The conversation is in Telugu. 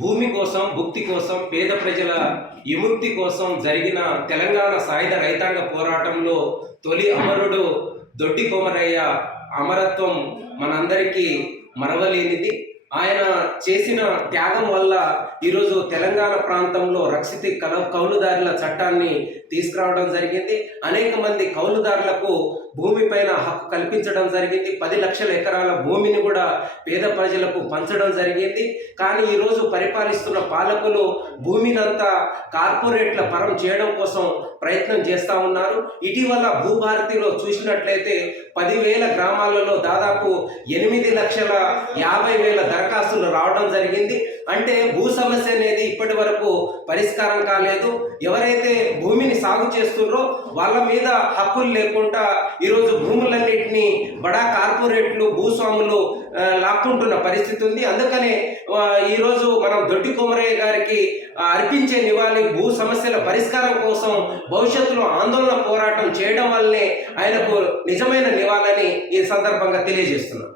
భూమి కోసం, భుక్తి కోసం, పేద ప్రజల విముక్తి కోసం జరిగిన తెలంగాణ సాయుధ రైతాంగ పోరాటంలో తొలి అమరుడు దొడ్డి కొమరయ్య అమరత్వం మనందరికీ మరవలేనిది. ఆయన చేసిన త్యాగం వల్ల ఈరోజు తెలంగాణ ప్రాంతంలో రక్షిత కౌలుదారుల చట్టాన్ని తీసుకురావడం జరిగింది. అనేక మంది కౌలుదారులకు భూమిపైన హక్కు కల్పించడం జరిగింది. 10 లక్షల ఎకరాల భూమిని కూడా పేద ప్రజలకు పంచడం జరిగింది. కానీ ఈరోజు పరిపాలిస్తున్న పాలకులు భూమినంతా కార్పొరేట్ల పరం చేయడం కోసం ప్రయత్నం చేస్తూ ఉన్నారు. ఇటీవల భూభారతిలో చూసినట్లయితే 10,000 గ్రామాలలో దాదాపు 8,50,000 దరఖాస్తులు రావడం జరిగింది. అంటే భూ సమస్య అనేది ఇప్పటి వరకు పరిష్కారం కాలేదు. ఎవరైతే భూమిని సాగు చేస్తున్నారో వాళ్ళ మీద హక్కులు లేకుండా ఈరోజు భూములన్నింటినీ బడా కార్పొరేట్లు భూస్వాములు లాక్కుంటున్న పరిస్థితి ఉంది. అందుకనే ఈరోజు మనం దొడ్డి కొమరయ్య గారికి అర్పించే నివాళి భూ సమస్యల పరిష్కారం కోసం భవిష్యత్తులో ఆందోళన పోరాటం చేయడం వల్లనే ఆయనకు నిజమైన నివాళని ఈ సందర్భంగా తెలియజేస్తున్నాం.